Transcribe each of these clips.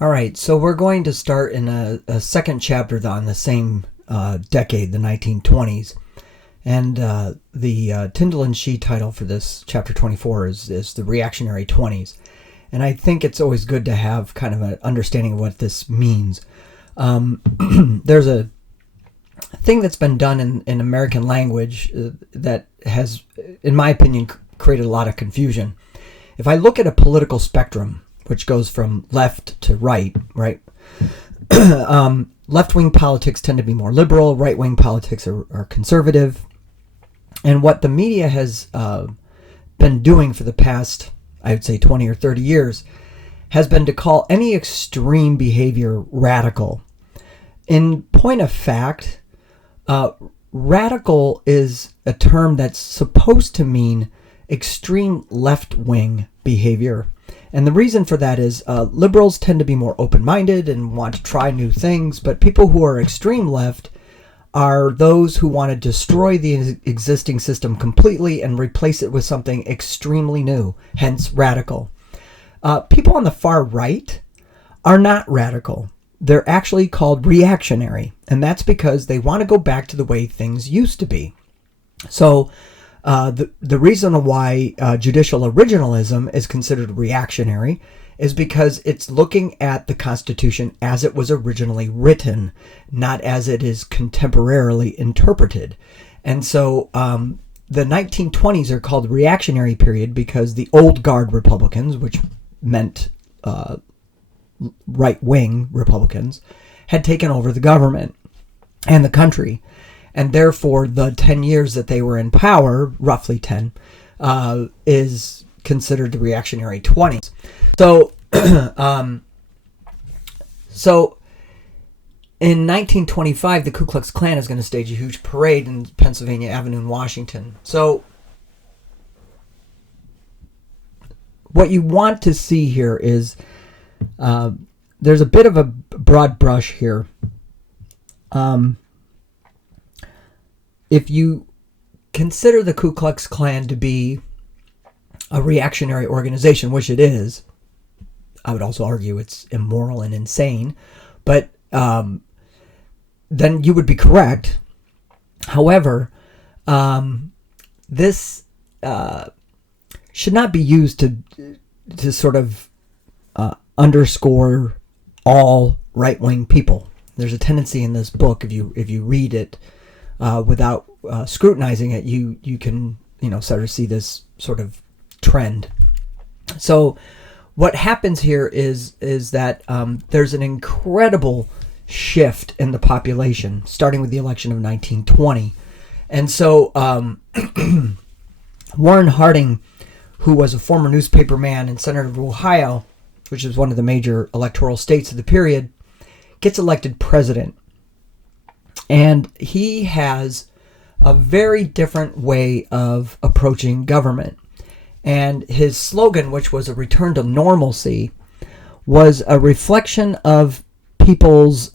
All right, so we're going to start in a second chapter on the same decade, the 1920s. And the Tindall and Shi title for this chapter 24 is The Reactionary Twenties. And I think it's always good to have kind of an understanding of what this means. There's a thing that's been done in American language that has, in my opinion, created a lot of confusion. If I look at a political spectrum, which goes from left to right? Left-wing politics tend to be more liberal. Right-wing politics are conservative. And what the media has been doing for the past, I would say 20 or 30 years, has been to call any extreme behavior radical. In point of fact, radical is a term that's supposed to mean extreme left-wing behavior. And the reason for that is liberals tend to be more open-minded and want to try new things, but people who are extreme left are those who want to destroy the existing system completely and replace it with something extremely new, hence radical. People on the far right are not radical. They're actually called reactionary, and that's because they want to go back to the way things used to be. So the reason why judicial originalism is considered reactionary is because it's looking at the Constitution as it was originally written, not as it is contemporarily interpreted. And so the 1920s are called the reactionary period because the old guard Republicans, which meant right-wing Republicans, had taken over the government and the country. And therefore, the 10 years that they were in power, roughly 10, is considered the reactionary 20s. So, in 1925, the Ku Klux Klan is going to stage a huge parade in Pennsylvania Avenue in Washington. So, what you want to see here is there's a bit of a broad brush here. If you consider the Ku Klux Klan to be a reactionary organization, which it is, I would also argue it's immoral and insane, but then you would be correct. However, this should not be used to sort of underscore all right-wing people. There's a tendency in this book, if you read it without scrutinizing it, you can sort of see this sort of trend. So what happens here is that there's an incredible shift in the population, starting with the election of 1920. And so Warren Harding, who was a former newspaperman and senator of Ohio, which is one of the major electoral states of the period, gets elected president. And he has a very different way of approaching government. And his slogan, which was a return to normalcy, was a reflection of people's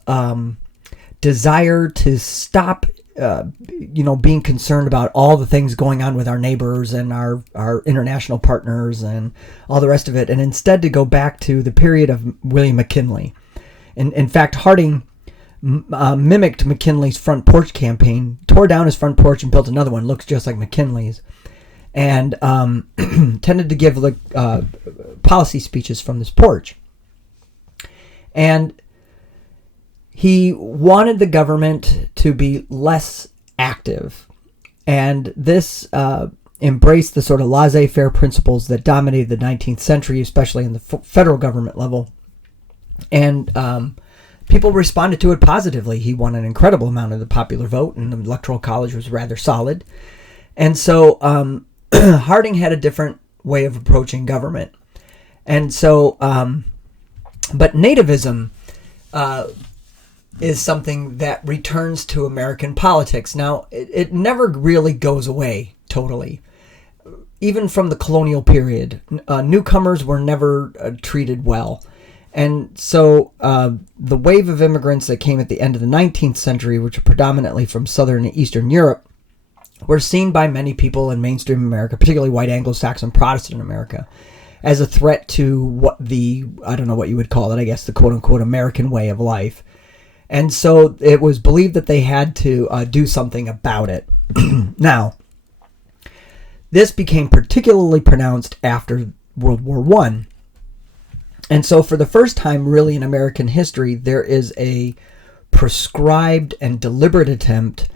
desire to stop being concerned about all the things going on with our neighbors and our international partners and all the rest of it, and instead to go back to the period of William McKinley. In fact, Harding mimicked McKinley's front porch campaign, tore down his front porch and built another one, looks just like McKinley's, and tended to give policy speeches from this porch. And he wanted the government to be less active, and this embraced the sort of laissez-faire principles that dominated the 19th century, especially in the federal government level. And people responded to it positively. He won an incredible amount of the popular vote, and the Electoral College was rather solid. And so Harding had a different way of approaching government. And so, but nativism is something that returns to American politics. Now, it never really goes away totally. Even from the colonial period, newcomers were never treated well. And so the wave of immigrants that came at the end of the 19th century, which are predominantly from Southern and Eastern Europe, were seen by many people in mainstream America, particularly white Anglo-Saxon Protestant America, as a threat to I don't know what you would call it, I guess the quote-unquote American way of life. And so it was believed that they had to do something about it. Now, this became particularly pronounced after World War I. And so for the first time really in American history, there is a prescribed and deliberate attempt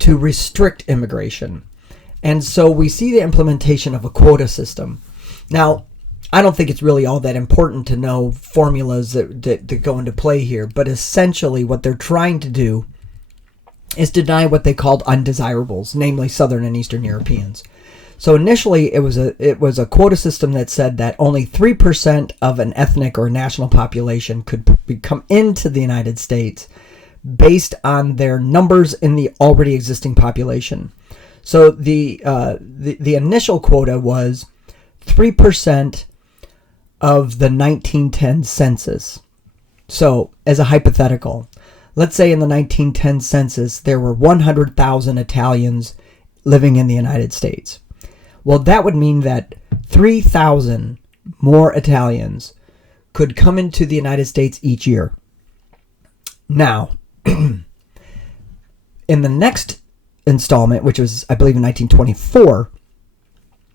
to restrict immigration. And so we see the implementation of a quota system. Now, I don't think it's really all that important to know formulas that go into play here, but essentially what they're trying to do is deny what they called undesirables, namely Southern and Eastern Europeans. So initially it was a quota system that said that only 3% of an ethnic or national population could come into the United States based on their numbers in the already existing population. So the initial quota was 3% of the 1910 census. So as a hypothetical, let's say in the 1910 census there were 100,000 Italians living in the United States. Well, that would mean that 3,000 more Italians could come into the United States each year. Now, in the next installment, which was, I believe, in 1924,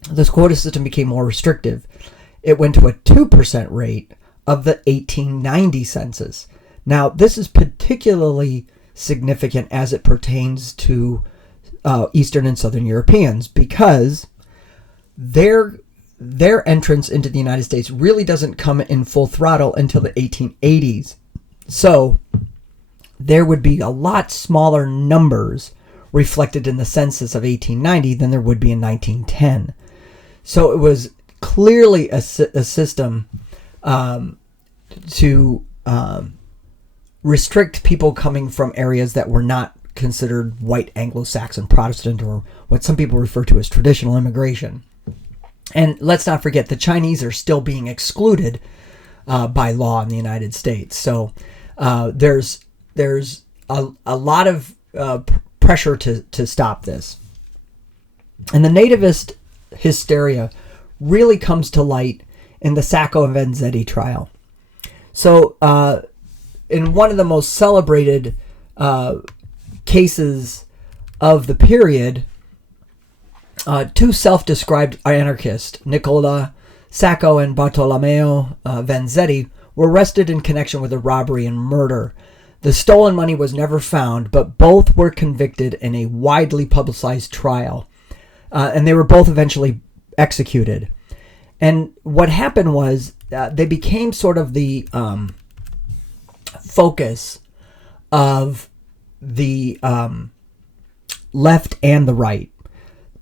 this quota system became more restrictive. It went to a 2% rate of the 1890 census. Now, this is particularly significant as it pertains to Eastern and Southern Europeans, because their entrance into the United States really doesn't come in full throttle until the 1880s. So there would be a lot smaller numbers reflected in the census of 1890 than there would be in 1910. So it was clearly a system to restrict people coming from areas that were not considered white Anglo-Saxon Protestant, or what some people refer to as traditional immigration. And let's not forget, the Chinese are still being excluded by law in the United States. So there's a lot of pressure to stop this. And the nativist hysteria really comes to light in the Sacco and Vanzetti trial. So in one of the most celebrated cases of the period, two self-described anarchists, Nicola Sacco and Bartolomeo Vanzetti, were arrested in connection with a robbery and murder. The stolen money was never found, but both were convicted in a widely publicized trial, and they were both eventually executed. And what happened was they became sort of the focus of the left and the right.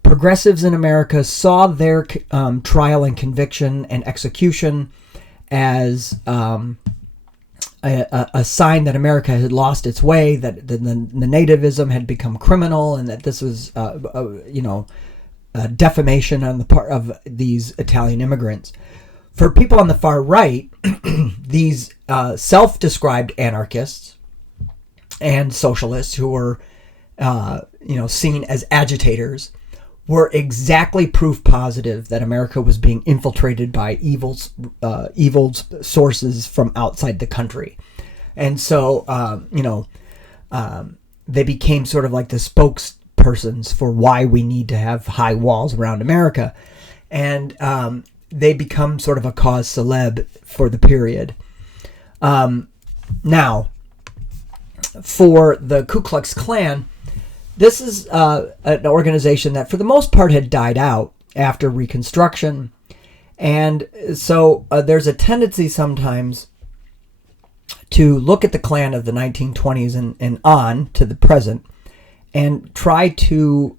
Progressives in America saw their trial and conviction and execution as a sign that America had lost its way, that the nativism had become criminal, and that this was, defamation on the part of these Italian immigrants. For people on the far right, these self-described anarchists and socialists who were, seen as agitators, were exactly proof positive that America was being infiltrated by evil sources from outside the country. And so, they became sort of like the spokespersons for why we need to have high walls around America. And they become sort of a cause célèbre for the period. Now, for the Ku Klux Klan, this is an organization that for the most part had died out after Reconstruction. And so there's a tendency sometimes to look at the Klan of the 1920s and on to the present and try to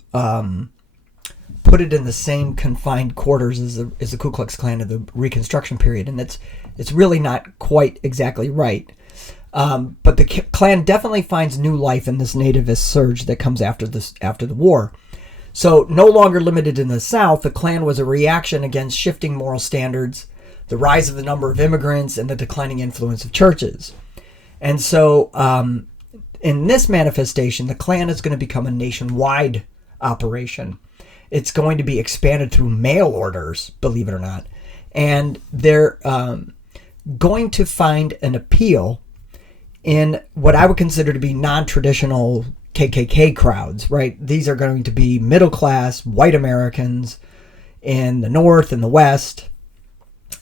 put it in the same confined quarters as the Ku Klux Klan of the Reconstruction period. And it's really not quite exactly right. But the Klan definitely finds new life in this nativist surge that comes after the war. So no longer limited in the South, the Klan was a reaction against shifting moral standards, the rise of the number of immigrants, and the declining influence of churches. And so in this manifestation, the Klan is going to become a nationwide operation. It's going to be expanded through mail orders, believe it or not. And they're going to find an appeal in what I would consider to be non-traditional KKK crowds, right? These are going to be middle-class white Americans in the North and the West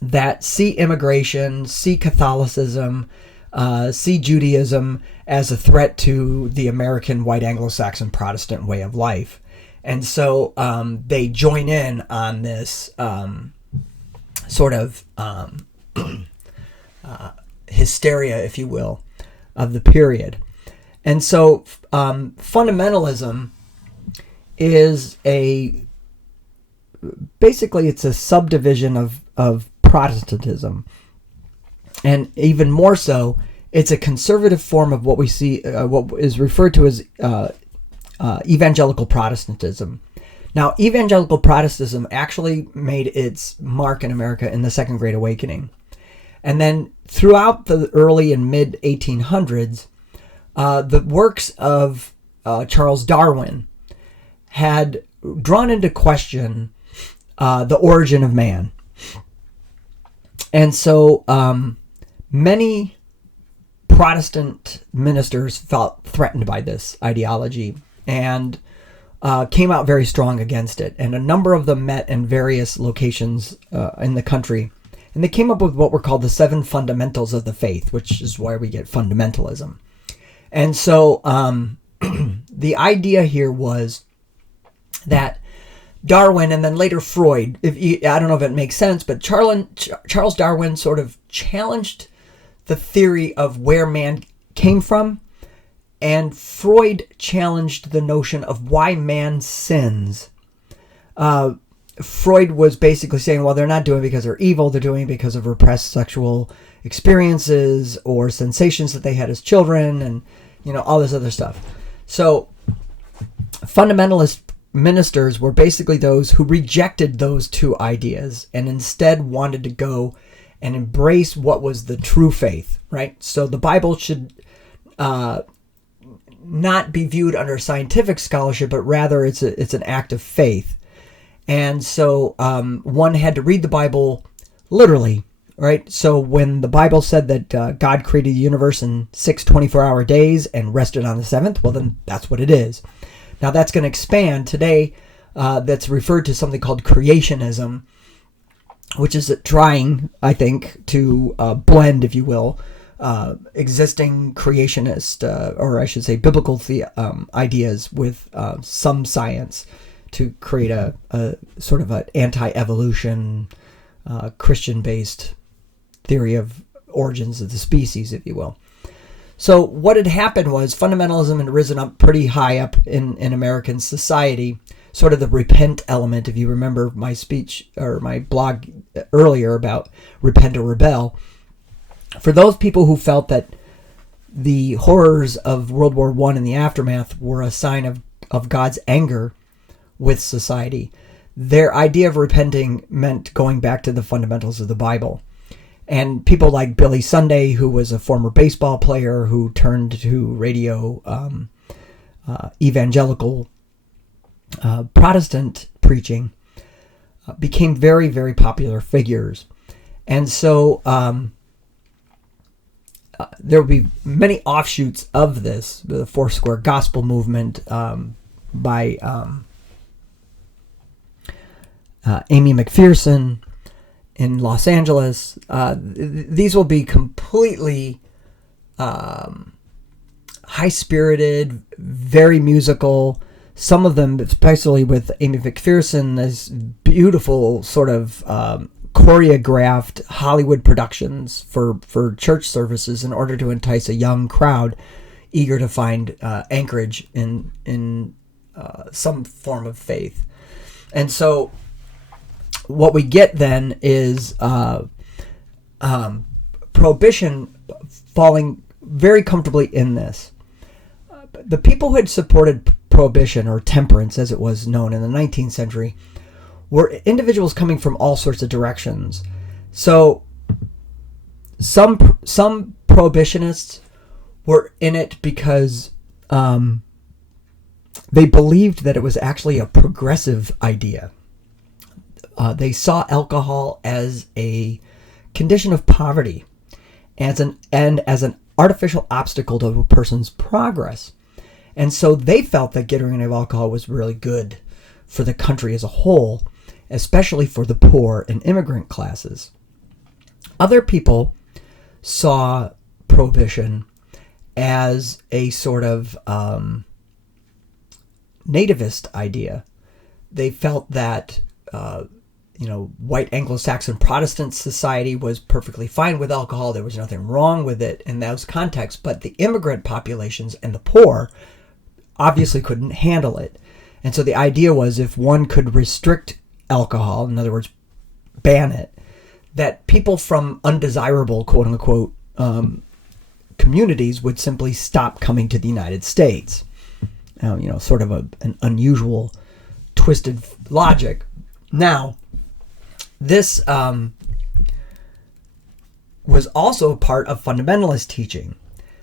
that see immigration, see Catholicism, see Judaism as a threat to the American white Anglo-Saxon Protestant way of life. And so they join in on this sort of hysteria, if you will, of the period. And so fundamentalism is basically it's a subdivision of Protestantism. And even more so, it's a conservative form of what we see, what is referred to as evangelical Protestantism. Now, evangelical Protestantism actually made its mark in America in the Second Great Awakening. And then throughout the early and mid 1800s, the works of Charles Darwin had drawn into question the origin of man. And so many Protestant ministers felt threatened by this ideology and came out very strong against it. And a number of them met in various locations in the country. And they came up with what were called the 7 fundamentals of the faith, which is where we get fundamentalism. And so the idea here was that Darwin and then later Freud, I don't know if it makes sense, but Charles Darwin sort of challenged the theory of where man came from, and Freud challenged the notion of why man sins. Freud was basically saying, well, they're not doing it because they're evil, they're doing it because of repressed sexual experiences or sensations that they had as children, and all this other stuff. So fundamentalist ministers were basically those who rejected those two ideas and instead wanted to go and embrace what was the true faith, right? So the Bible should not be viewed under scientific scholarship, but rather it's an act of faith. And so one had to read the Bible literally, right? So when the Bible said that God created the universe in 6 24-hour days and rested on the 7th, well, then that's what it is. Now that's going to expand today. That's referred to something called creationism, which is trying, I think, to blend, if you will, existing creationist, or I should say biblical ideas with some science to create a sort of an anti-evolution, Christian-based theory of origins of the species, if you will. So what had happened was fundamentalism had risen up pretty high up in American society, sort of the repent element, if you remember my speech or my blog earlier about repent or rebel. For those people who felt that the horrors of World War I and the aftermath were a sign of God's anger with society, their idea of repenting meant going back to the fundamentals of the Bible. And people like Billy Sunday, who was a former baseball player who turned to radio evangelical Protestant preaching, became very, very popular figures. And so there will be many offshoots of this, the Foursquare Gospel movement by Amy McPherson in Los Angeles. These will be completely high-spirited, very musical. Some of them, especially with Amy McPherson, this beautiful sort of choreographed Hollywood productions for church services in order to entice a young crowd eager to find anchorage in some form of faith. And so what we get then is prohibition falling very comfortably in this. The people who had supported prohibition, or temperance as it was known in the 19th century, were individuals coming from all sorts of directions. So some prohibitionists were in it because they believed that it was actually a progressive idea. They saw alcohol as a condition of poverty, as an artificial obstacle to a person's progress. And so they felt that getting rid of alcohol was really good for the country as a whole, especially for the poor and immigrant classes. Other people saw prohibition as a sort of nativist idea. They felt that white Anglo-Saxon Protestant society was perfectly fine with alcohol. There was nothing wrong with it in those contexts, but the immigrant populations and the poor obviously couldn't handle it. And so the idea was, if one could restrict alcohol, in other words, ban it, that people from undesirable, quote unquote, communities would simply stop coming to the United States. Sort of an unusual, twisted logic. Now, this was also part of fundamentalist teaching,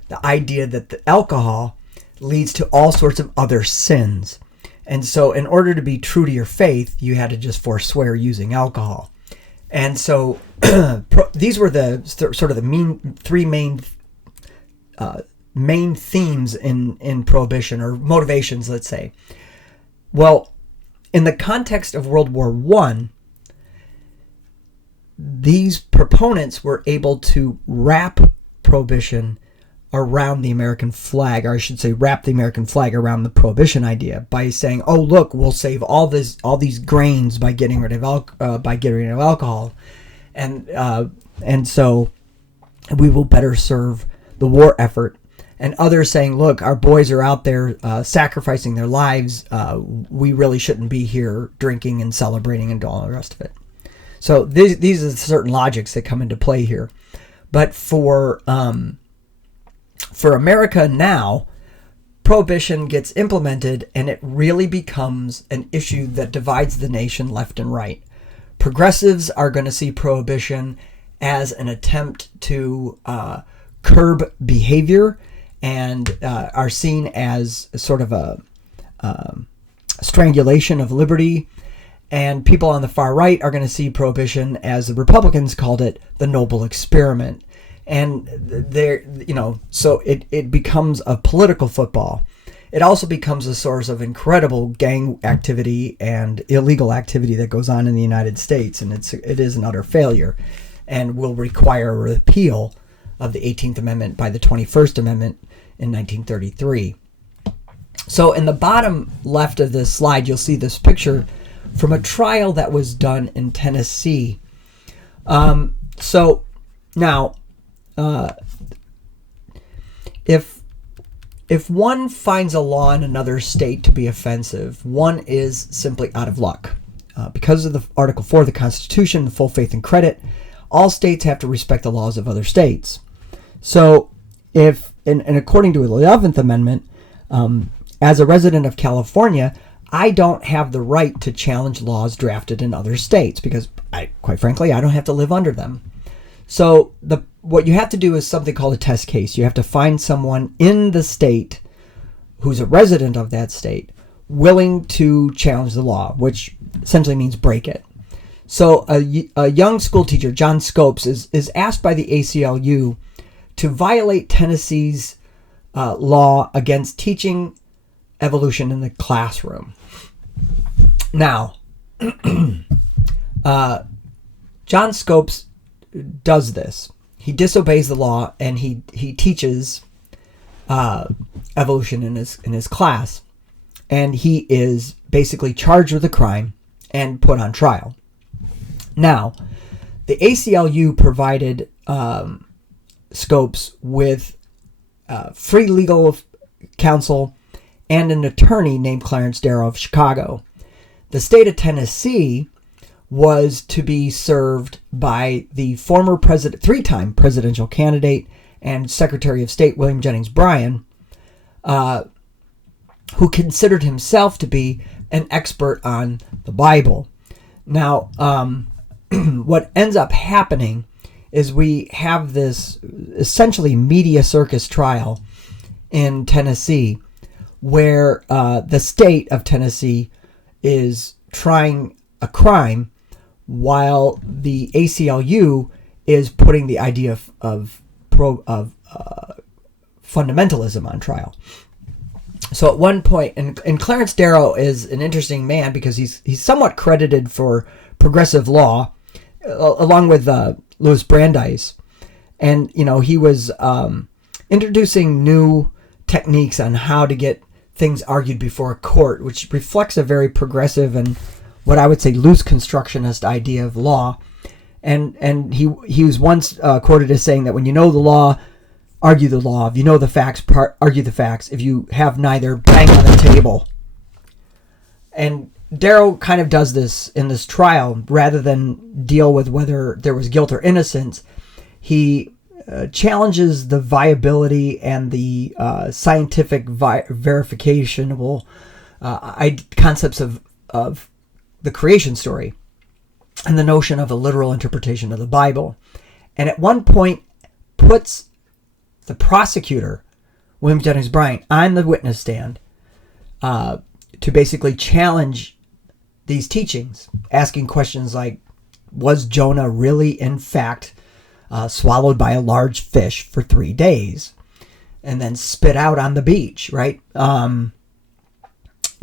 the idea that the alcohol leads to all sorts of other sins. And so in order to be true to your faith, you had to just forswear using alcohol. And so these were the sort of the three main themes in Prohibition, or motivations, let's say. Well, in the context of World War I, these proponents were able to wrap Prohibition around the American flag, or I should say wrap the American flag around the Prohibition idea by saying, oh, look, we'll save all these grains by getting rid of alcohol. And so we will better serve the war effort. And others saying, look, our boys are out there sacrificing their lives. We really shouldn't be here drinking and celebrating and all the rest of it. So these are certain logics that come into play here. But for America now, Prohibition gets implemented, and it really becomes an issue that divides the nation left and right. Progressives are going to see Prohibition as an attempt to curb behavior, and are seen as sort of a strangulation of liberty. And people on the far right are going to see Prohibition, as the Republicans called it, the noble experiment. And so it becomes a political football. It also becomes a source of incredible gang activity and illegal activity that goes on in the United States, and it is an utter failure, and will require a repeal of the 18th Amendment by the 21st Amendment in 1933. So in the bottom left of this slide, you'll see this picture from a trial that was done in Tennessee. So now, if one finds a law in another state to be offensive, one is simply out of luck. Because of the Article 4 of the Constitution, full faith and credit, all states have to respect the laws of other states. So if, and according to the 11th Amendment, as a resident of California, I don't have the right to challenge laws drafted in other states, because quite frankly, I don't have to live under them. So what you have to do is something called a test case. You have to find someone in the state who's a resident of that state willing to challenge the law, which essentially means break it. So a young school teacher, John Scopes, is asked by the ACLU to violate Tennessee's law against teaching evolution in the classroom. Now, John Scopes does this. He disobeys the law, and he teaches evolution in his class, and he is basically charged with a crime and put on trial. Now, the ACLU provided Scopes with free legal counsel and an attorney named Clarence Darrow of Chicago. The state of Tennessee was to be served by the former three-time presidential candidate and Secretary of State William Jennings Bryan, who considered himself to be an expert on the Bible. Now, what ends up happening is we have this essentially media circus trial in Tennessee, where the state of Tennessee is trying a crime while the ACLU is putting the idea of fundamentalism on trial. So at one point, and Clarence Darrow is an interesting man because he's somewhat credited for progressive law, along with Louis Brandeis, and he was introducing new techniques on how to get things argued before a court, which reflects a very progressive and what I would say loose constructionist idea of law. And he was once quoted as saying that when you know the law, argue the law. If you know the facts, argue the facts. If you have neither, bang on the table. And Darrow kind of does this in this trial. Rather than deal with whether there was guilt or innocence, he challenges the viability and the scientific verificationable concepts of the creation story and the notion of a literal interpretation of the Bible. And at one point puts the prosecutor, William Jennings Bryan, on the witness stand to basically challenge these teachings, asking questions like, was Jonah really in fact swallowed by a large fish for 3 days and then spit out on the beach, right?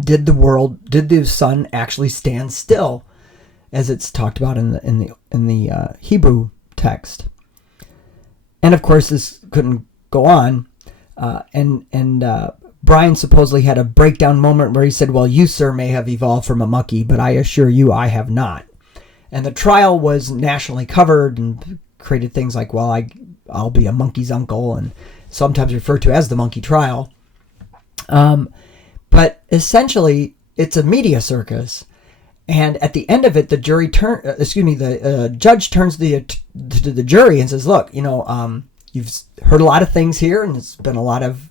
Did the sun actually stand still, as it's talked about in the Hebrew text? And of course, this couldn't go on. And Brian supposedly had a breakdown moment where he said, well, you, sir, may have evolved from a monkey, but I assure you I have not. And the trial was nationally covered and created things like, well, I'll be a monkey's uncle, and sometimes referred to as the monkey trial. But essentially, it's a media circus. And at the end of it, the judge turns to the jury and says, look, you've heard a lot of things here, and it's been a lot of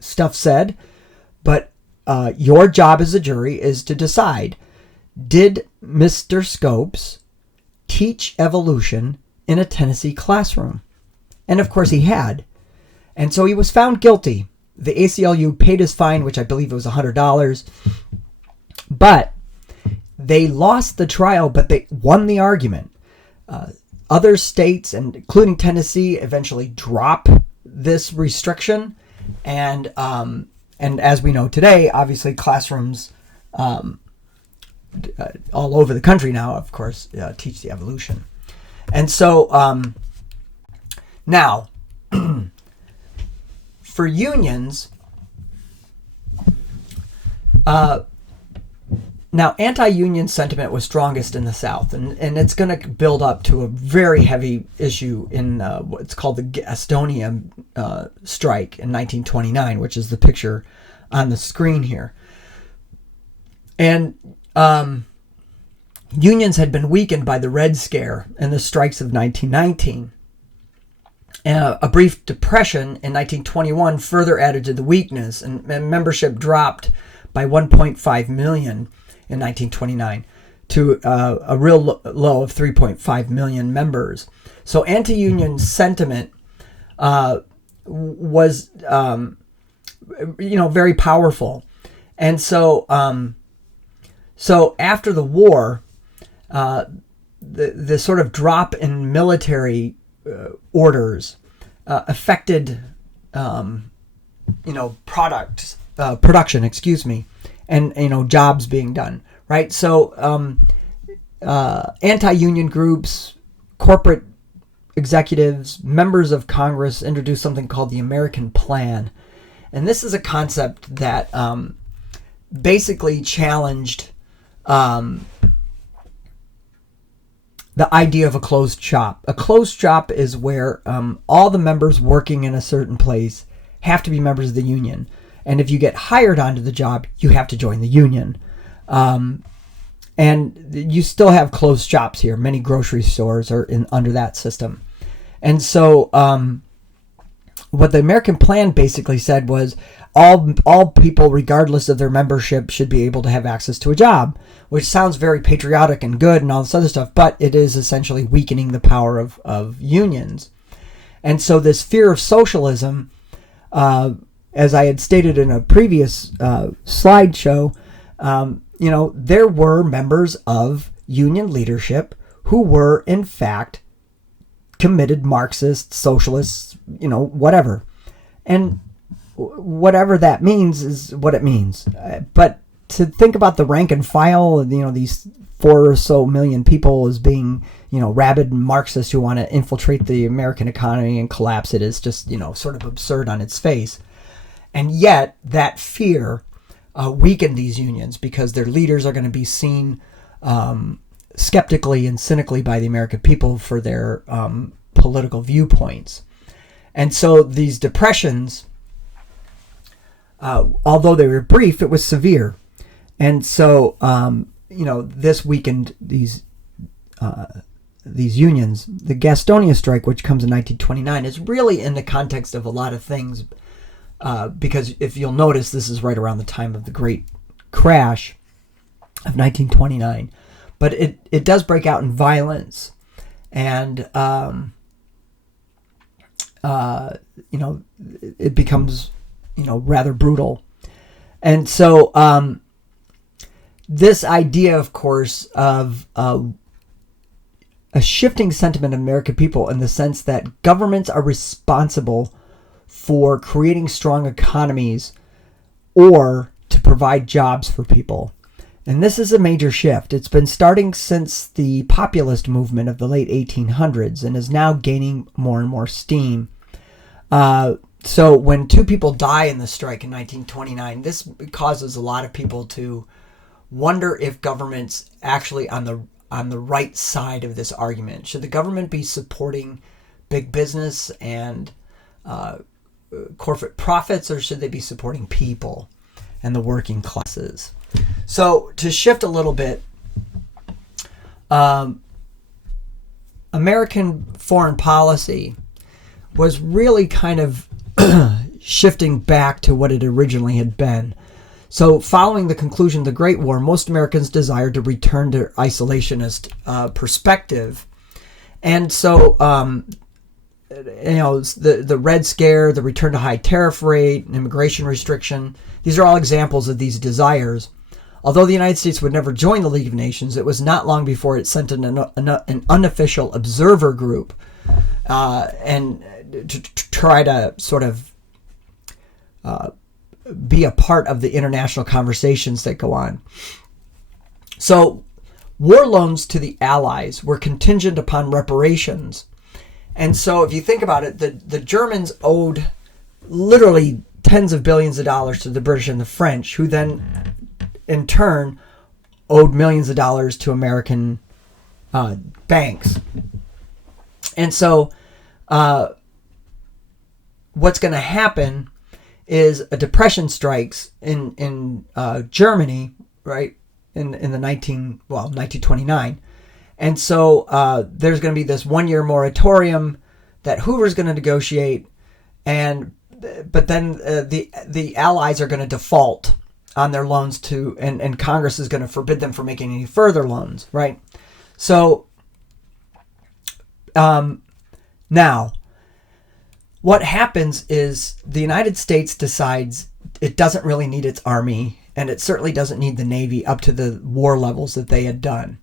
stuff said, but your job as a jury is to decide, did Mr. Scopes teach evolution in a Tennessee classroom? And of course he had. And so he was found guilty. The ACLU paid his fine, which I believe it was $100. But they lost the trial, but they won the argument. Other states, and including Tennessee, eventually drop this restriction. And as we know today, obviously classrooms all over the country now, of course, teach the evolution. And so now, for unions, now anti-union sentiment was strongest in the South, and it's going to build up to a very heavy issue in what's called the Gastonia strike in 1929, which is the picture on the screen here. And unions had been weakened by the Red Scare and the strikes of 1919. A brief depression in 1921 further added to the weakness, and membership dropped by 1.5 million in 1929 to a real low of 3.5 million members. So anti-union sentiment was, very powerful. And so, so after the war, the sort of drop in military orders affected, production, and jobs being done, right? So anti-union groups, corporate executives, members of Congress introduced something called the American Plan, and this is a concept that basically challenged the idea of a closed shop. A closed shop is where all the members working in a certain place have to be members of the union. And if you get hired onto the job, you have to join the union. And you still have closed shops here. Many grocery stores are under that system. And so what the American Plan basically said was all people, regardless of their membership, should be able to have access to a job, which sounds very patriotic and good and all this other stuff, but it is essentially weakening the power of unions. And so this fear of socialism, as I had stated in a previous slideshow, there were members of Union leadership who were, in fact, committed Marxists, socialists, whatever. And whatever that means is what it means. But to think about the rank and file, these 4 or so million people as being, rabid Marxists who want to infiltrate the American economy and collapse it is just, sort of absurd on its face. And yet that fear weakened these unions because their leaders are going to be seen skeptically and cynically by the American people for their political viewpoints. And so these depressions, although they were brief, it was severe. And so, this weakened these unions. The Gastonia strike, which comes in 1929, is really in the context of a lot of things, because if you'll notice, this is right around the time of the Great Crash of 1929. But it does break out in violence, and it becomes rather brutal. And so this idea, of course, of a shifting sentiment of American people in the sense that governments are responsible for creating strong economies or to provide jobs for people. And this is a major shift. It's been starting since the populist movement of the late 1800s and is now gaining more and more steam. So when 2 people die in the strike in 1929, this causes a lot of people to wonder if government's actually on the right side of this argument. Should the government be supporting big business and corporate profits, or should they be supporting people and the working classes? So to shift a little bit, American foreign policy was really kind of shifting back to what it originally had been. So following the conclusion of the Great War, most Americans desired to return to isolationist perspective. And so, the Red Scare, the return to high tariff rate, immigration restriction, these are all examples of these desires. Although the United States would never join the League of Nations, it was not long before it sent an unofficial observer group and to try to sort of be a part of the international conversations that go on. So war loans to the Allies were contingent upon reparations. And so if you think about it, the Germans owed literally tens of billions of dollars to the British and the French, who then in turn owed millions of dollars to American banks. And so what's going to happen is a depression strikes in Germany, right, in the 1929. And so there's going to be this 1-year moratorium that Hoover's going to negotiate, but then the Allies are going to default on their loans to, and Congress is going to forbid them from making any further loans, right? So now, what happens is the United States decides it doesn't really need its army, and it certainly doesn't need the Navy up to the war levels that they had done.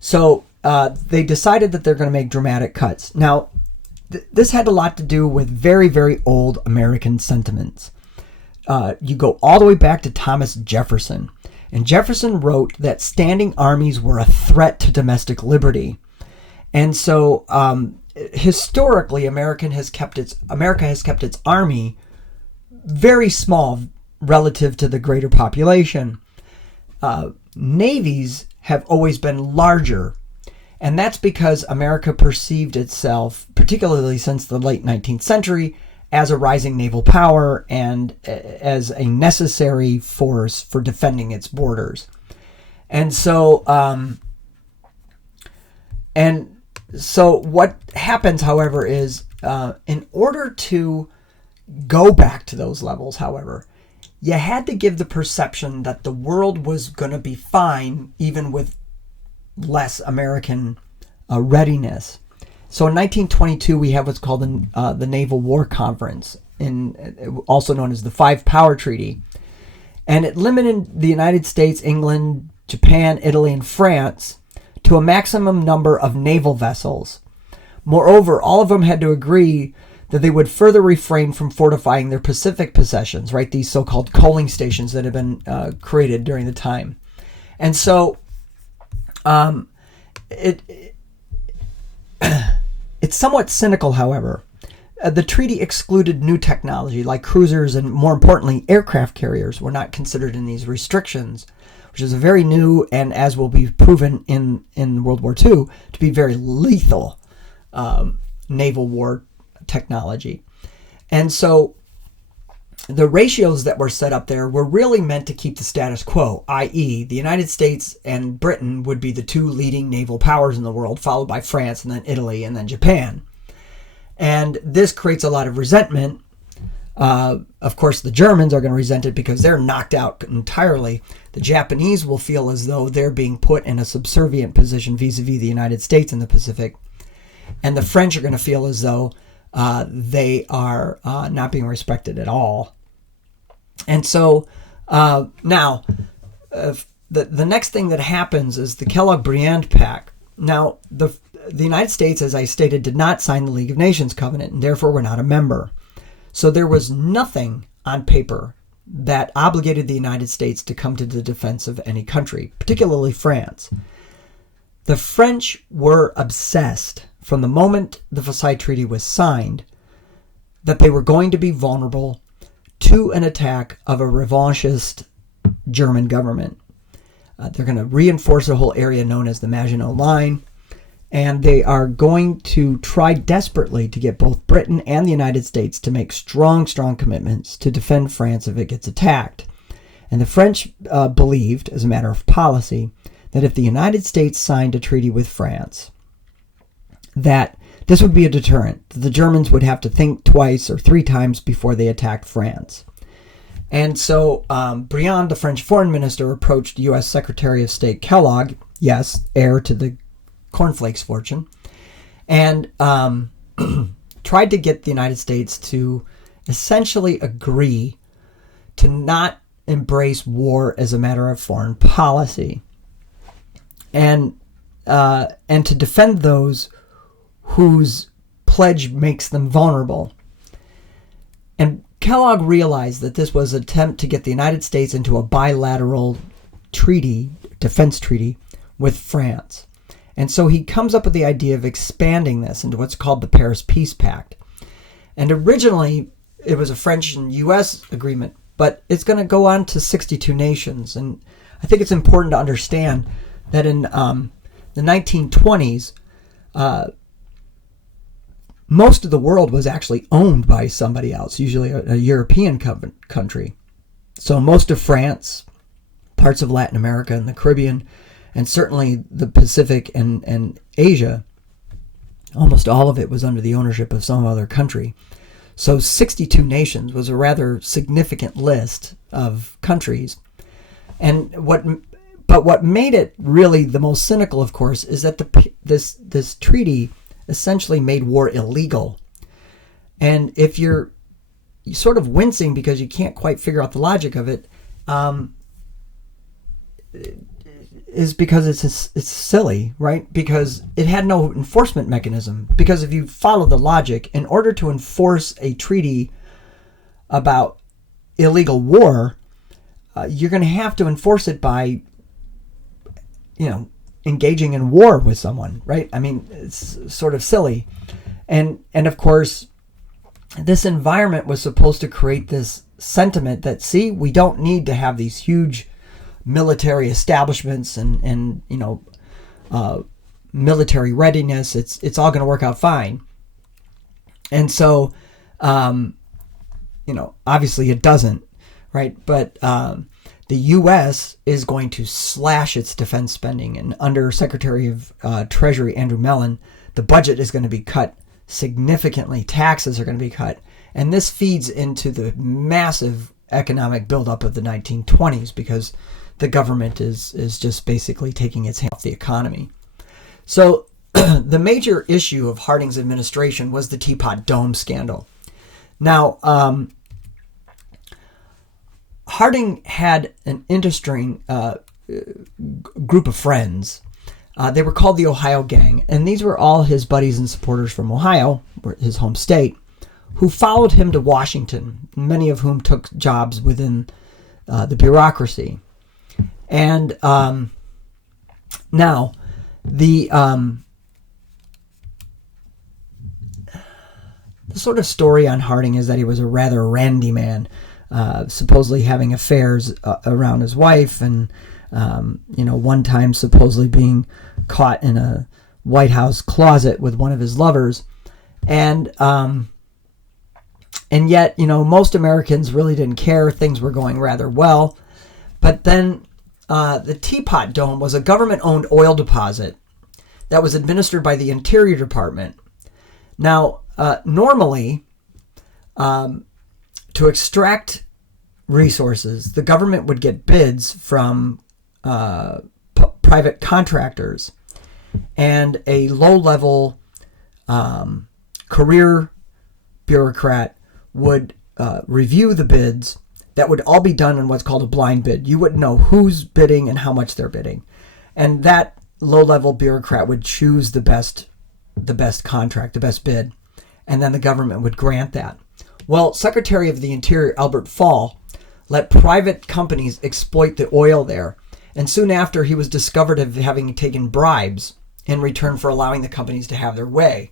So they decided that they're going to make dramatic cuts. Now, this had a lot to do with very, very old American sentiments. You go all the way back to Thomas Jefferson. And Jefferson wrote that standing armies were a threat to domestic liberty. And so historically, America has kept its army very small relative to the greater population. Navies have always been larger, and that's because America perceived itself, particularly since the late 19th century, as a rising naval power and as a necessary force for defending its borders. And so what happens, however, is in order to go back to those levels, however, you had to give the perception that the world was going to be fine even with less American readiness. So in 1922, we have what's called the Naval War Conference, also known as the Five Power Treaty. And it limited the United States, England, Japan, Italy, and France to a maximum number of naval vessels. Moreover, all of them had to agree that they would further refrain from fortifying their Pacific possessions, right? These so-called coaling stations that have been created during the time. And so it's somewhat cynical, however. The treaty excluded new technology like cruisers and, more importantly, aircraft carriers were not considered in these restrictions, which is a very new and, as will be proven in World War II, to be very lethal naval war technology. And so the ratios that were set up there were really meant to keep the status quo, i.e. the United States and Britain would be the two leading naval powers in the world, followed by France and then Italy and then Japan. And this creates a lot of resentment. Of course, the Germans are going to resent it because they're knocked out entirely. The Japanese will feel as though they're being put in a subservient position vis-a-vis the United States in the Pacific. And the French are going to feel as though they are not being respected at all. And so now, the next thing that happens is the Kellogg-Briand Pact. Now, the United States, as I stated, did not sign the League of Nations Covenant, and therefore we're not a member. So there was nothing on paper that obligated the United States to come to the defense of any country, particularly France. The French were obsessed from the moment the Versailles Treaty was signed that they were going to be vulnerable to an attack of a revanchist German government. They're going to reinforce a whole area known as the Maginot Line, and they are going to try desperately to get both Britain and the United States to make strong commitments to defend France if it gets attacked. And the French believed, as a matter of policy, that if the United States signed a treaty with France, that this would be a deterrent. The Germans would have to think twice or three times before they attacked France. And so Briand, the French foreign minister, approached U.S. Secretary of State Kellogg, yes, heir to the cornflakes fortune, and tried to get the United States to essentially agree to not embrace war as a matter of foreign policy, and to defend those whose pledge makes them vulnerable. And Kellogg realized that this was an attempt to get the United States into a bilateral treaty, defense treaty, with France. And so he comes up with the idea of expanding this into what's called the Paris Peace Pact. And originally, it was a French and U.S. agreement, but it's going to go on to 62 nations. And I think it's important to understand that in the 1920s, most of the world was actually owned by somebody else, usually a European country. So most of France, parts of Latin America and the Caribbean, and certainly the Pacific and Asia, almost all of it was under the ownership of some other country. So 62 nations was a rather significant list of countries. And what made it really the most cynical, of course, is that this treaty essentially made war illegal. And if you're sort of wincing because you can't quite figure out the logic of it, is because it's silly, right? Because it had no enforcement mechanism. Because if you follow the logic, in order to enforce a treaty about illegal war, you're going to have to enforce it by, engaging in war with someone, right? I mean, it's sort of silly. And of course, this environment was supposed to create this sentiment that, see, we don't need to have these huge military establishments and military readiness. It's all going to work out fine. And so, obviously it doesn't, right? But the U.S. is going to slash its defense spending, and under Secretary of Treasury Andrew Mellon, the budget is going to be cut significantly. Taxes are going to be cut, and this feeds into the massive economic buildup of the 1920s because the government is just basically taking its hand off the economy. So the major issue of Harding's administration was the Teapot Dome scandal. Now, Harding had an interesting group of friends. They were called the Ohio Gang, and these were all his buddies and supporters from Ohio, his home state, who followed him to Washington, many of whom took jobs within the bureaucracy. And now, the sort of story on Harding is that he was a rather randy man, supposedly having affairs around his wife, and one time supposedly being caught in a White House closet with one of his lovers, and yet most Americans really didn't care. Things were going rather well, but then the Teapot Dome was a government-owned oil deposit that was administered by the Interior Department. Now, normally, to extract resources, the government would get bids from private contractors, and a low-level career bureaucrat would review the bids. That would all be done in what's called a blind bid. You wouldn't know who's bidding and how much they're bidding, and that low-level bureaucrat would choose the best contract, the best bid, and then the government would grant that. Well, Secretary of the Interior Albert Fall let private companies exploit the oil there, and soon after he was discovered of having taken bribes in return for allowing the companies to have their way.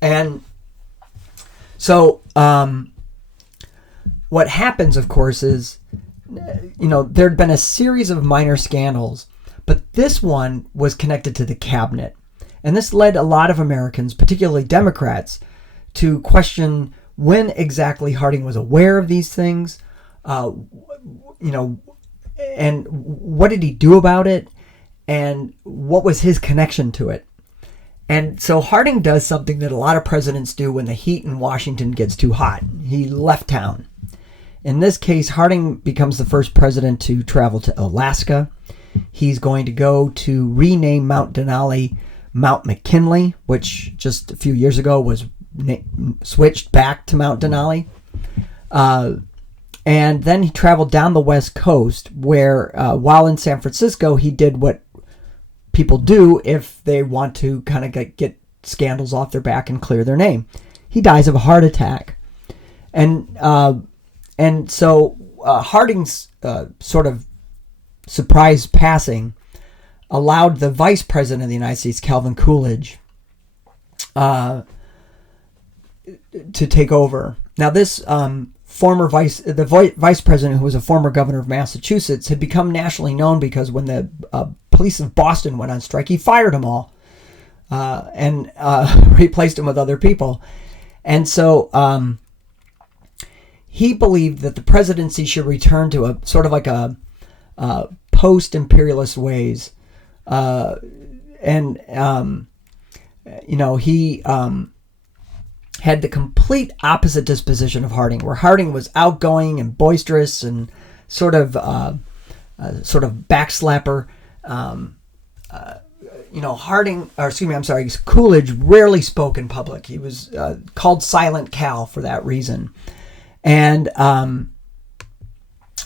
And so what happens, of course, is there'd been a series of minor scandals, but this one was connected to the cabinet. And this led a lot of Americans, particularly Democrats, to question when exactly Harding was aware of these things, and what did he do about it, and what was his connection to it. And so Harding does something that a lot of presidents do when the heat in Washington gets too hot. He left town. In this case, Harding becomes the first president to travel to Alaska. He's going to go to rename Mount Denali Mount McKinley, which just a few years ago was switched back to Mount Denali. And then he traveled down the West Coast, where while in San Francisco, he did what people do if they want to kind of get scandals off their back and clear their name. He dies of a heart attack. And so Harding's sort of surprise passing allowed the vice president of the United States, Calvin Coolidge, to take over. Now, this vice president, who was a former governor of Massachusetts, had become nationally known because when the police of Boston went on strike, he fired them all and replaced them with other people. And so he believed that the presidency should return to a sort of like a post-imperialist ways. He had the complete opposite disposition of Harding, where Harding was outgoing and boisterous and sort of backslapper. Coolidge rarely spoke in public. He was called Silent Cal for that reason. And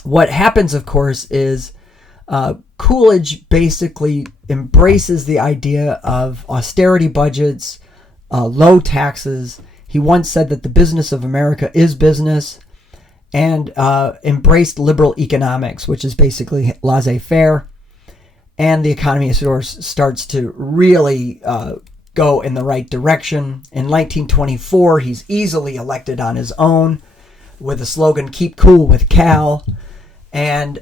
what happens, of course, is Coolidge basically embraces the idea of austerity budgets, low taxes. He once said that the business of America is business, and embraced liberal economics, which is basically laissez-faire. And the economy, of course, starts to really go in the right direction. In 1924, he's easily elected on his own with the slogan, "Keep cool with Cal." And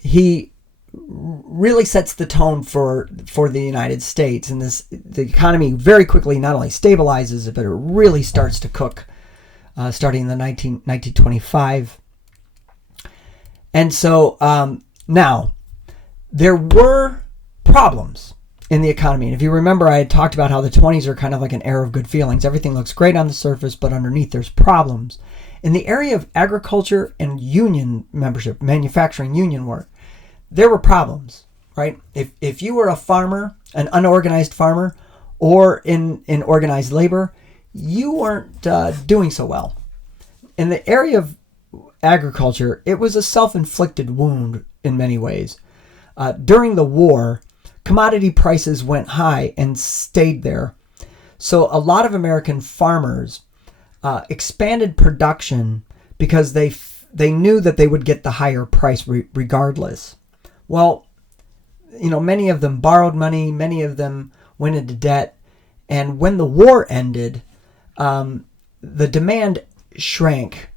he really sets the tone for the United States. And the economy very quickly not only stabilizes it, but it really starts to cook starting in the 1925. And so now, there were problems in the economy. And if you remember, I had talked about how the 20s are kind of like an era of good feelings. Everything looks great on the surface, but underneath there's problems. In the area of agriculture and union membership, manufacturing union work, there were problems, right? If you were a farmer, an unorganized farmer, or in organized labor, you weren't doing so well. In the area of agriculture, it was a self-inflicted wound in many ways. During the war, commodity prices went high and stayed there. So a lot of American farmers expanded production because they knew that they would get the higher price regardless. Well, many of them borrowed money, many of them went into debt, and when the war ended, the demand shrank,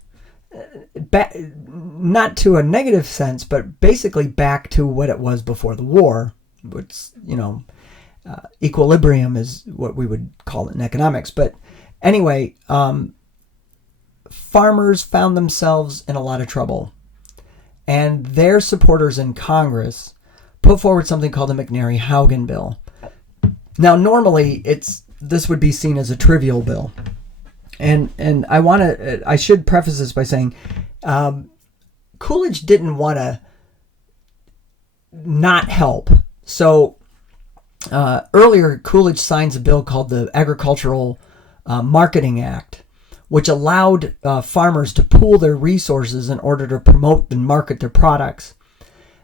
not to a negative sense, but basically back to what it was before the war, which, equilibrium is what we would call it in economics. But anyway, farmers found themselves in a lot of trouble, and their supporters in Congress put forward something called the McNary-Haugen bill. Now, normally this would be seen as a trivial bill, and I should preface this by saying Coolidge didn't want to not help. So earlier, Coolidge signs a bill called the Agricultural Marketing Act, which allowed farmers to pool their resources in order to promote and market their products.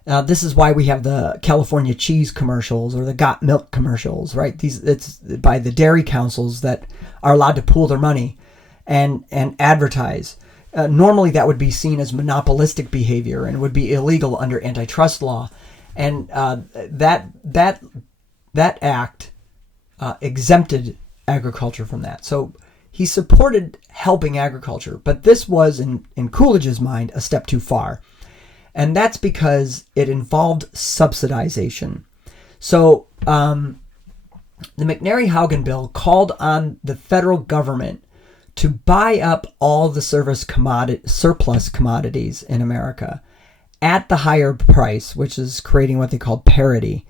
This is why we have the California cheese commercials or the Got Milk commercials, right? It's by the dairy councils that are allowed to pool their money and advertise. Normally, that would be seen as monopolistic behavior and would be illegal under antitrust law. And that act exempted agriculture from that. So he supported helping agriculture, but this was, in Coolidge's mind, a step too far. And that's because it involved subsidization. So the McNary-Haugen bill called on the federal government to buy up all the surplus commodities in America at the higher price, which is creating what they called parity.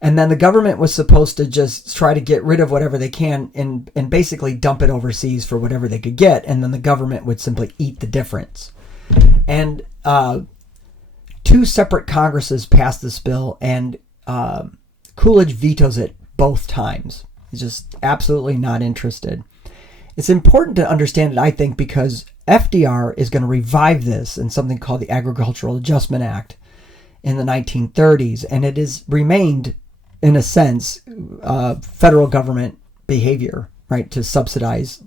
And then the government was supposed to just try to get rid of whatever they can and basically dump it overseas for whatever they could get. And then the government would simply eat the difference. And two separate Congresses passed this bill, and Coolidge vetoes it both times. He's just absolutely not interested. It's important to understand it, I think, because FDR is going to revive this in something called the Agricultural Adjustment Act in the 1930s, and it has remained, in a sense, federal government behavior, right, to subsidize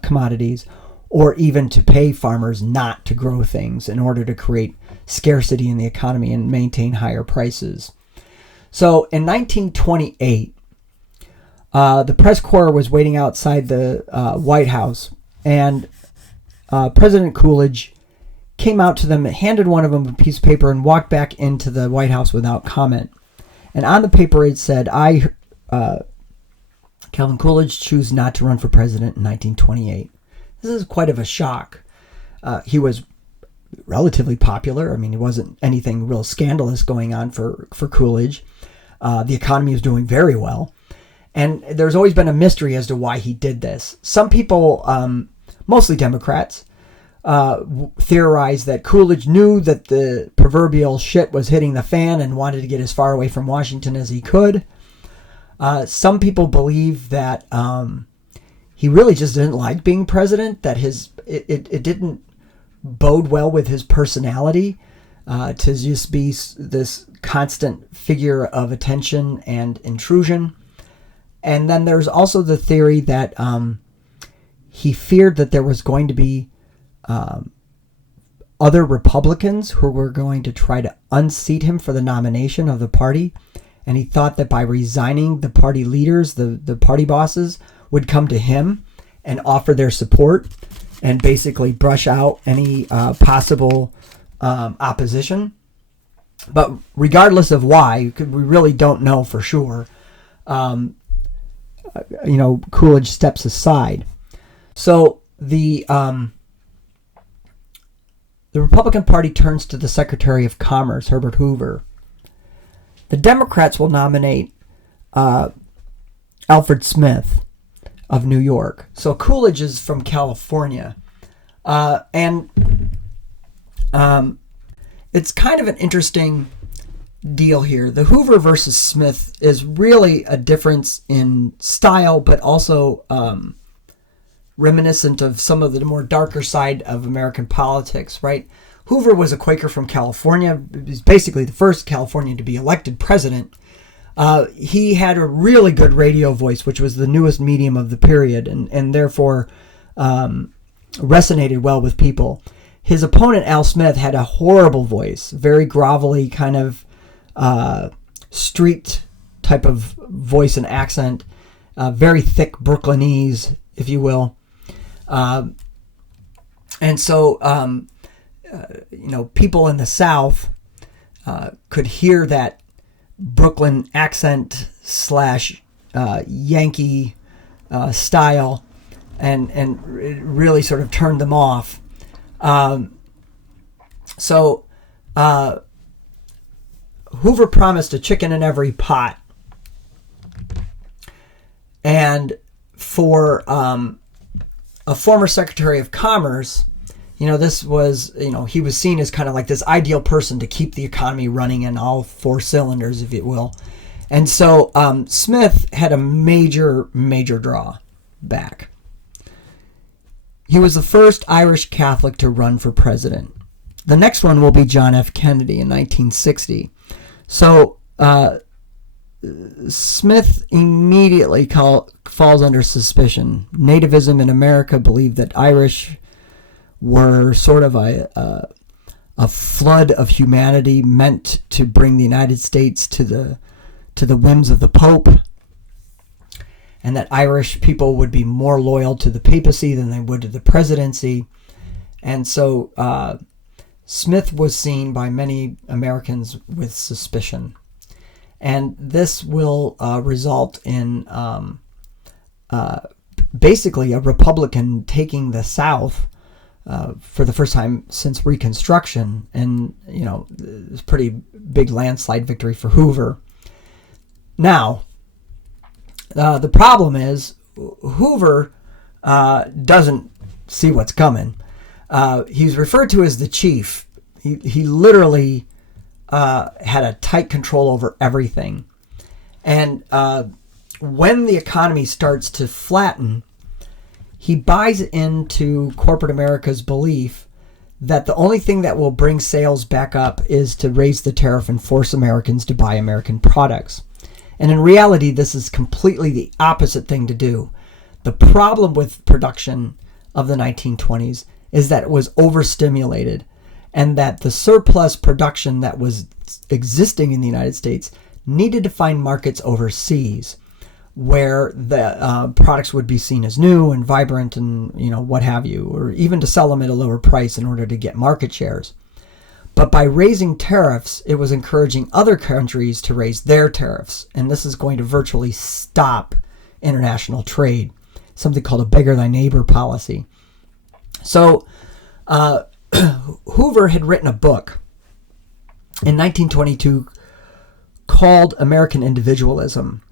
commodities or even to pay farmers not to grow things in order to create scarcity in the economy and maintain higher prices. So in 1928, the press corps was waiting outside the White House, and President Coolidge came out to them, handed one of them a piece of paper, and walked back into the White House without comment. And on the paper it said, Calvin Coolidge, choose not to run for president in 1928. This is quite of a shock. He was relatively popular. I mean, it wasn't anything real scandalous going on for Coolidge. The economy was doing very well. And there's always been a mystery as to why he did this. Some people, mostly Democrats, theorized that Coolidge knew that the proverbial shit was hitting the fan and wanted to get as far away from Washington as he could. Some people believe that he really just didn't like being president, that it didn't bode well with his personality to just be this constant figure of attention and intrusion. And then there's also the theory that he feared that there was going to be other Republicans who were going to try to unseat him for the nomination of the party. And he thought that by resigning, the party leaders, the party bosses, would come to him and offer their support and basically brush out any possible opposition. But regardless of why, we really don't know for sure, Coolidge steps aside. So the Republican Party turns to the Secretary of Commerce, Herbert Hoover. The Democrats will nominate Alfred Smith of New York. So Coolidge is from California. And it's kind of an interesting deal here. The Hoover versus Smith is really a difference in style, but also reminiscent of some of the more darker side of American politics, right? Hoover was a Quaker from California. He was basically the first Californian to be elected president. He had a really good radio voice, which was the newest medium of the period, and therefore resonated well with people. His opponent, Al Smith, had a horrible voice, very grovelly, kind of street type of voice and accent, very thick Brooklynese, if you will. And so, people in the South could hear that Brooklyn accent / Yankee style, and it really sort of turned them off. So Hoover promised a chicken in every pot, and for a former Secretary of Commerce, this was, he was seen as kind of like this ideal person to keep the economy running in all four cylinders, if you will. And so Smith had a major drawback. He was the first Irish Catholic to run for president. The next one will be John F. Kennedy in 1960. So Smith immediately falls under suspicion. Nativism in America believed that Irish were sort of a flood of humanity meant to bring the United States to the whims of the Pope, and that Irish people would be more loyal to the papacy than they would to the presidency. And so Smith was seen by many Americans with suspicion. And this will result in basically a Republican taking the South for the first time since Reconstruction. And, it's a pretty big landslide victory for Hoover. Now, the problem is Hoover doesn't see what's coming. He's referred to as the chief. He literally had a tight control over everything. And when the economy starts to flatten, he buys into corporate America's belief that the only thing that will bring sales back up is to raise the tariff and force Americans to buy American products. And in reality, this is completely the opposite thing to do. The problem with production of the 1920s is that it was overstimulated, and that the surplus production that was existing in the United States needed to find markets overseas where the products would be seen as new and vibrant and, what have you, or even to sell them at a lower price in order to get market shares. But by raising tariffs, it was encouraging other countries to raise their tariffs, and this is going to virtually stop international trade, something called a beggar thy neighbor policy. So Hoover had written a book in 1922 called American Individualism.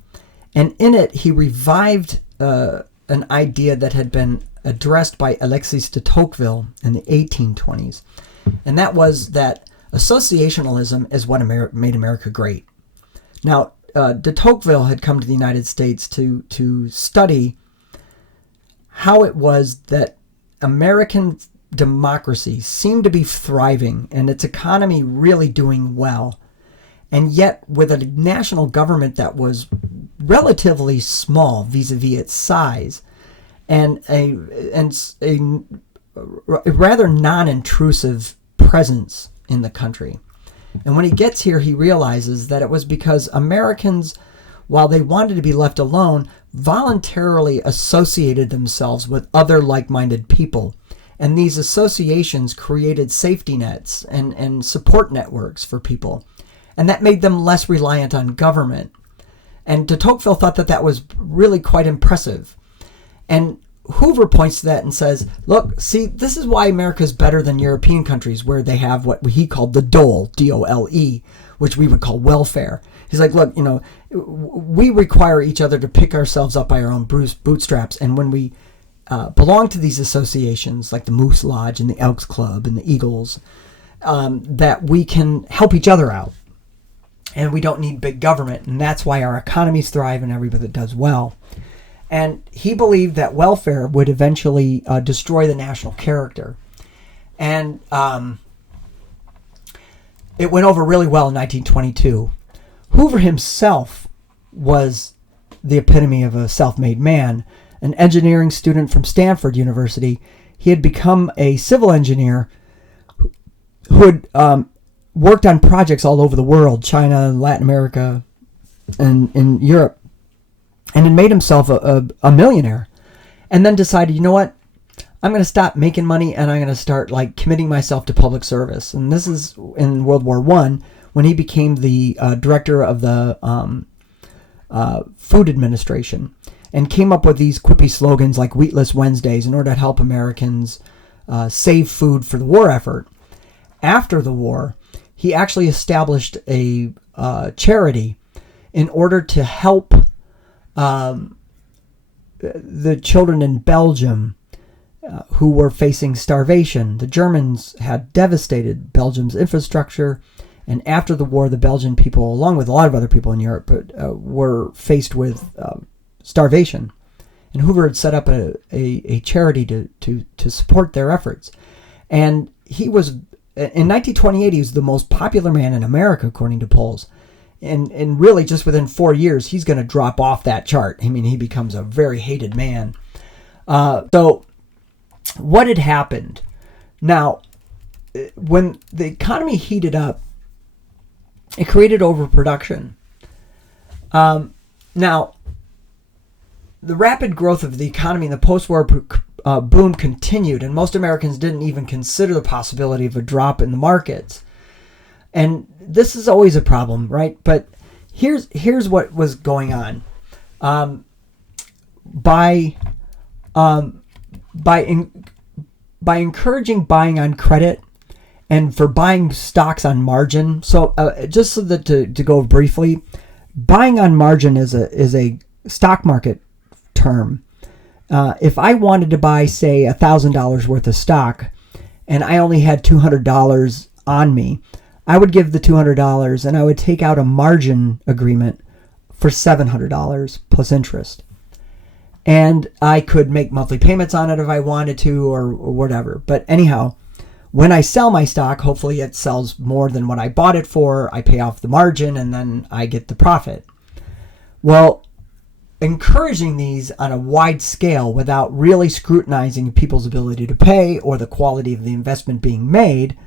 And in it, he revived an idea that had been addressed by Alexis de Tocqueville in the 1820s. And that was that associationalism is what made America great. Now, de Tocqueville had come to the United States to study how it was that American democracy seemed to be thriving and its economy really doing well. And yet, with a national government that was relatively small vis-a-vis its size, and a rather non-intrusive presence in the country. And when he gets here, he realizes that it was because Americans, while they wanted to be left alone, voluntarily associated themselves with other like-minded people. And these associations created safety nets and support networks for people. And that made them less reliant on government. And de Tocqueville thought that was really quite impressive. And Hoover points to that and says, look, see, this is why America is better than European countries where they have what he called the dole, D-O-L-E, which we would call welfare. He's like, look, we require each other to pick ourselves up by our own bootstraps. And when we belong to these associations like the Moose Lodge and the Elks Club and the Eagles, that we can help each other out. And we don't need big government. And that's why our economies thrive and everybody does well. And he believed that welfare would eventually destroy the national character. And it went over really well in 1922. Hoover himself was the epitome of a self-made man. An engineering student from Stanford University, he had become a civil engineer who had worked on projects all over the world, China, Latin America, and in Europe, and had made himself a millionaire. And then decided, you know what? I'm going to stop making money and I'm going to start like committing myself to public service. And this is in World War I when he became the director of the Food Administration and came up with these quippy slogans like Wheatless Wednesdays in order to help Americans save food for the war effort. After the war, he actually established a charity in order to help the children in Belgium who were facing starvation. The Germans had devastated Belgium's infrastructure, and after the war, the Belgian people, along with a lot of other people in Europe, were faced with starvation. And Hoover had set up a charity to support their efforts. And he was, in 1928, he was the most popular man in America, according to polls. And really, just within 4 years, he's going to drop off that chart. I mean, he becomes a very hated man. So what had happened? Now, when the economy heated up, it created overproduction. Now, the rapid growth of the economy in the post-war boom continued, and most Americans didn't even consider the possibility of a drop in the markets. And this is always a problem, right? But here's what was going on. By encouraging buying on credit and for buying stocks on margin. So just so that to go briefly, buying on margin is a stock market term. If I wanted to buy, say, $1,000 worth of stock and I only had $200 on me, I would give the $200 and I would take out a margin agreement for $700 plus interest. And I could make monthly payments on it if I wanted to or whatever. But anyhow, when I sell my stock, hopefully it sells more than what I bought it for. I pay off the margin and then I get the profit. Well, encouraging these on a wide scale without really scrutinizing people's ability to pay or the quality of the investment being made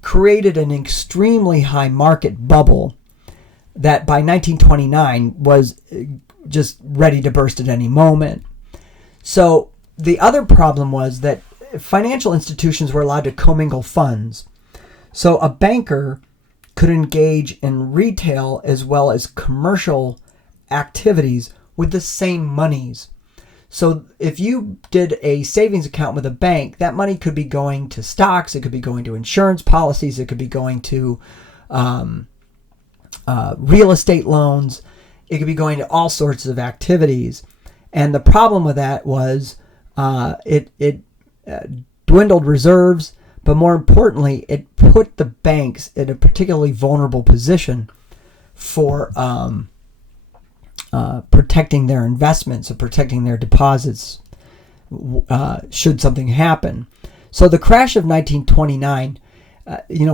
created an extremely high market bubble that by 1929 was just ready to burst at any moment. So the other problem was that financial institutions were allowed to commingle funds. So a banker could engage in retail as well as commercial activities with the same monies. So if you did a savings account with a bank, that money could be going to stocks, it could be going to insurance policies, it could be going to real estate loans, it could be going to all sorts of activities. And the problem with that was it dwindled reserves, but more importantly, it put the banks in a particularly vulnerable position for protecting their investments or protecting their deposits should something happen. So the crash of 1929,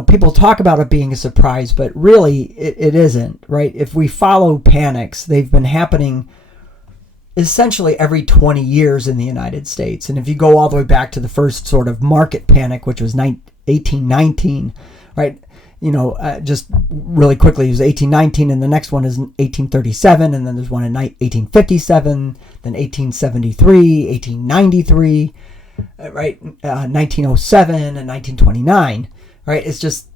people talk about it being a surprise, but really it isn't, right? If we follow panics, they've been happening essentially every 20 years in the United States. And if you go all the way back to the first sort of market panic, which was 1819, right? Just really quickly, it was 1819, and the next one is 1837, and then there's one in 1857, then 1873, 1893, right? 1907 and 1929, right? It's just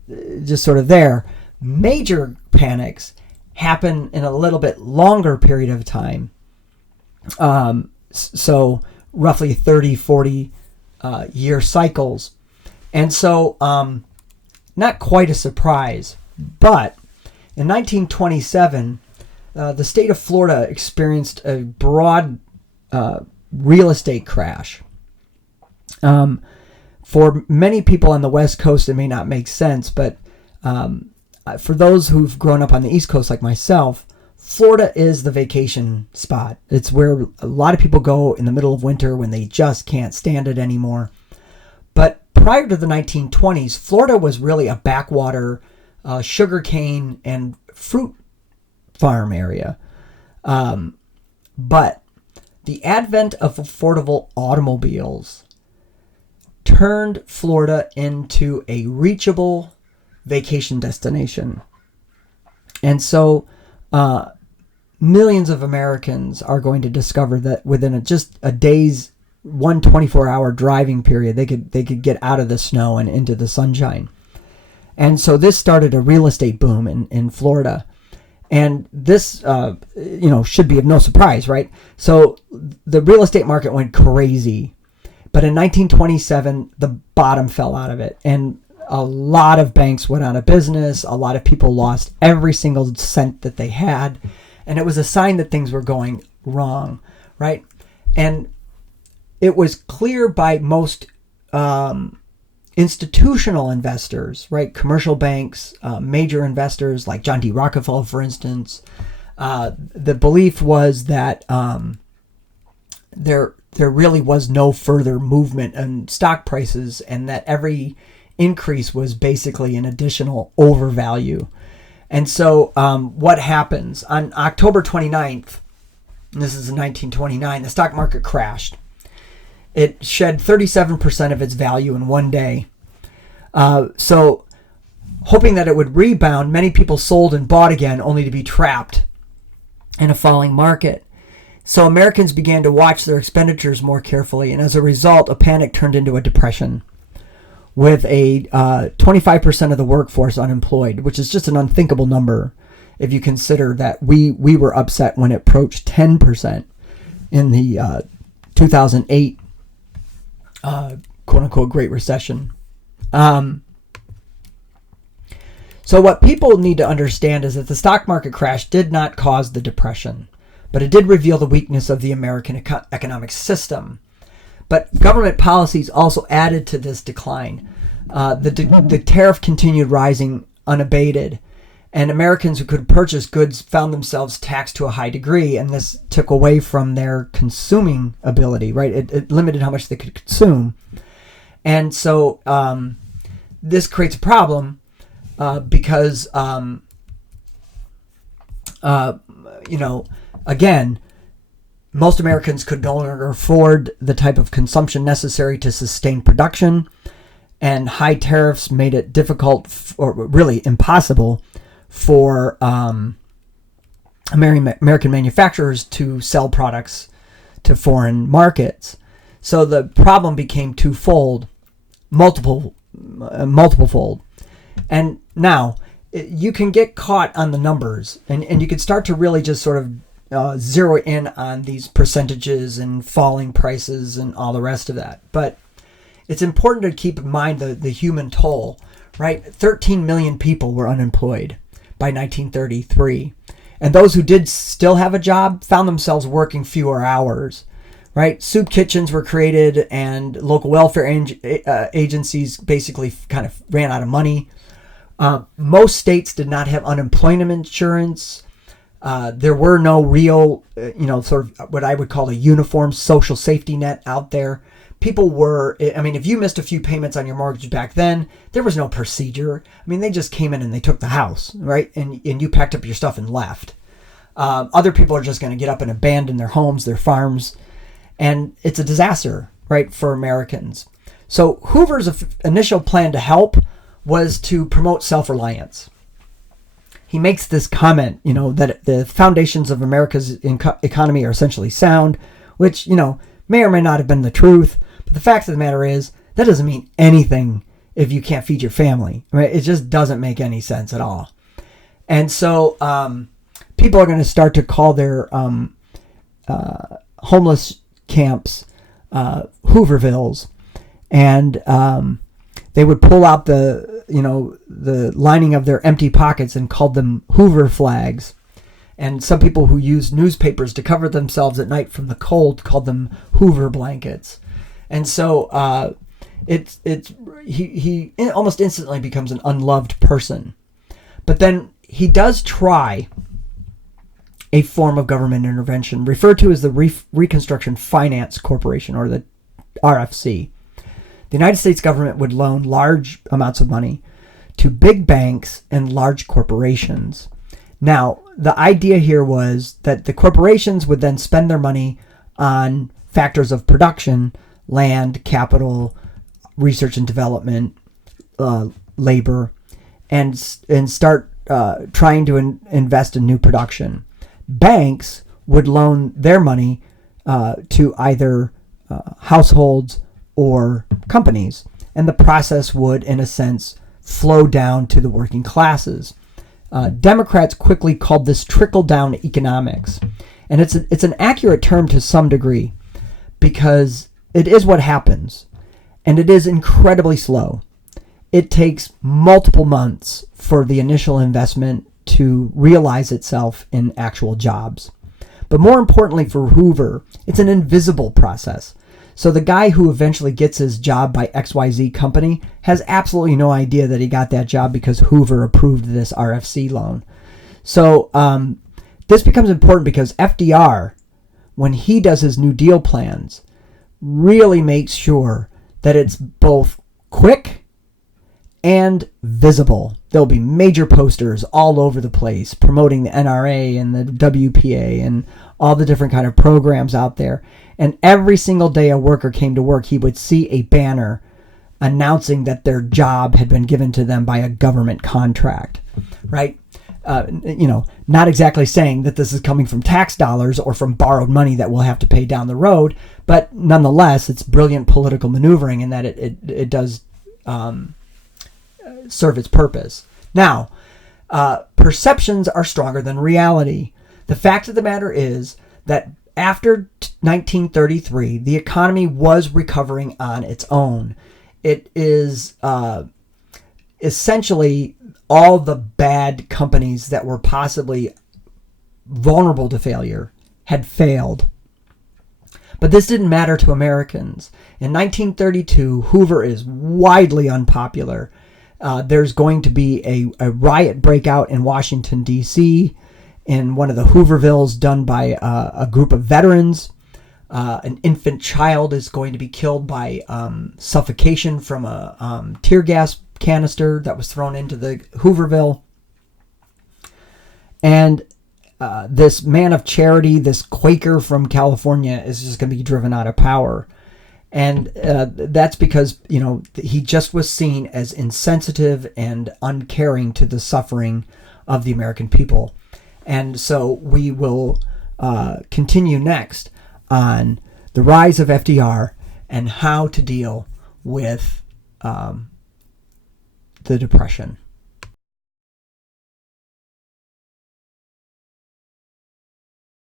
sort of there. Major panics happen in a little bit longer period of time. So roughly 30, 40 year cycles. And so, not quite a surprise, but in 1927, the state of Florida experienced a broad real estate crash. For many people on the West Coast, it may not make sense, but for those who've grown up on the East Coast like myself, Florida is the vacation spot. It's where a lot of people go in the middle of winter when they just can't stand it anymore. But prior to the 1920s, Florida was really a backwater sugarcane and fruit farm area. But the advent of affordable automobiles turned Florida into a reachable vacation destination. And so millions of Americans are going to discover that within just a day's 24-hour driving period, they could get out of the snow and into the sunshine. And so this started a real estate boom in Florida. And this, should be of no surprise, right? So the real estate market went crazy. But in 1927, the bottom fell out of it. And a lot of banks went out of business. A lot of people lost every single cent that they had. And it was a sign that things were going wrong, right? And it was clear by most institutional investors, right? Commercial banks, major investors like John D. Rockefeller, for instance. The belief was that there really was no further movement in stock prices, and that every increase was basically an additional overvalue. And so what happens? On October 29th, and this is in 1929, the stock market crashed. It shed 37% of its value in one day. So hoping that it would rebound, many people sold and bought again, only to be trapped in a falling market. So Americans began to watch their expenditures more carefully, and as a result, a panic turned into a depression, with a 25% of the workforce unemployed, which is just an unthinkable number if you consider that we were upset when it approached 10% in the 2008 quote-unquote Great Recession. So what people need to understand is that the stock market crash did not cause the depression, but it did reveal the weakness of the American economic system. But government policies also added to this decline. The tariff continued rising unabated, and Americans who could purchase goods found themselves taxed to a high degree, and this took away from their consuming ability, right? It limited how much they could consume. And so this creates a problem because, again, most Americans could no longer afford the type of consumption necessary to sustain production, and high tariffs made it difficult, or really impossible, for American manufacturers to sell products to foreign markets. So the problem became twofold, multiple fold. And now you can get caught on the numbers, and you can start to really just sort of zero in on these percentages and falling prices and all the rest of that. But it's important to keep in mind the human toll, right? 13 million people were unemployed by 1933. And those who did still have a job found themselves working fewer hours, right? Soup kitchens were created, and local welfare agencies basically kind of ran out of money. Most states did not have unemployment insurance. There were no real, sort of what I would call a uniform social safety net out there. People were, if you missed a few payments on your mortgage back then, there was no procedure. They just came in and they took the house, right? And you packed up your stuff and left. Other people are just going to get up and abandon their homes, their farms. And it's a disaster, right, for Americans. So Hoover's initial plan to help was to promote self-reliance. He makes this comment, that the foundations of America's economy are essentially sound, which, may or may not have been the truth. But the fact of the matter is, that doesn't mean anything if you can't feed your family, right? It just doesn't make any sense at all. And so people are going to start to call their homeless camps Hoovervilles. And they would pull out the lining of their empty pockets and called them Hoover flags. And some people who used newspapers to cover themselves at night from the cold called them Hoover blankets. And so he almost instantly becomes an unloved person. But then he does try a form of government intervention referred to as the Reconstruction Finance Corporation, or the RFC. The United States government would loan large amounts of money to big banks and large corporations. Now, the idea here was that the corporations would then spend their money on factors of production, land, capital, research and development, labor, and start trying to invest in new production. Banks would loan their money to either households or companies, and the process would, in a sense, flow down to the working classes. Democrats quickly called this trickle-down economics, and it's an accurate term to some degree, because it is what happens, and it is incredibly slow. It takes multiple months for the initial investment to realize itself in actual jobs. But more importantly for Hoover, it's an invisible process. So the guy who eventually gets his job by XYZ company has absolutely no idea that he got that job because Hoover approved this RFC loan. So this becomes important because FDR, when he does his New Deal plans, really makes sure that it's both quick and visible. There'll be major posters all over the place promoting the NRA and the WPA and all the different kind of programs out there. And every single day a worker came to work, he would see a banner announcing that their job had been given to them by a government contract, right? Not exactly saying that this is coming from tax dollars or from borrowed money that we'll have to pay down the road, but nonetheless, it's brilliant political maneuvering in that it does serve its purpose. Now, perceptions are stronger than reality. The fact of the matter is that after 1933, the economy was recovering on its own. It is essentially all the bad companies that were possibly vulnerable to failure had failed. But this didn't matter to Americans. In 1932, Hoover is widely unpopular. There's going to be a riot breakout in Washington, D.C., in one of the Hoovervilles done by a group of veterans. An infant child is going to be killed by suffocation from a tear gas canister that was thrown into the Hooverville. And this man of charity, this Quaker from California, is just going to be driven out of power. And that's because, he just was seen as insensitive and uncaring to the suffering of the American people. And so we will continue next on the rise of FDR and how to deal with the Depression.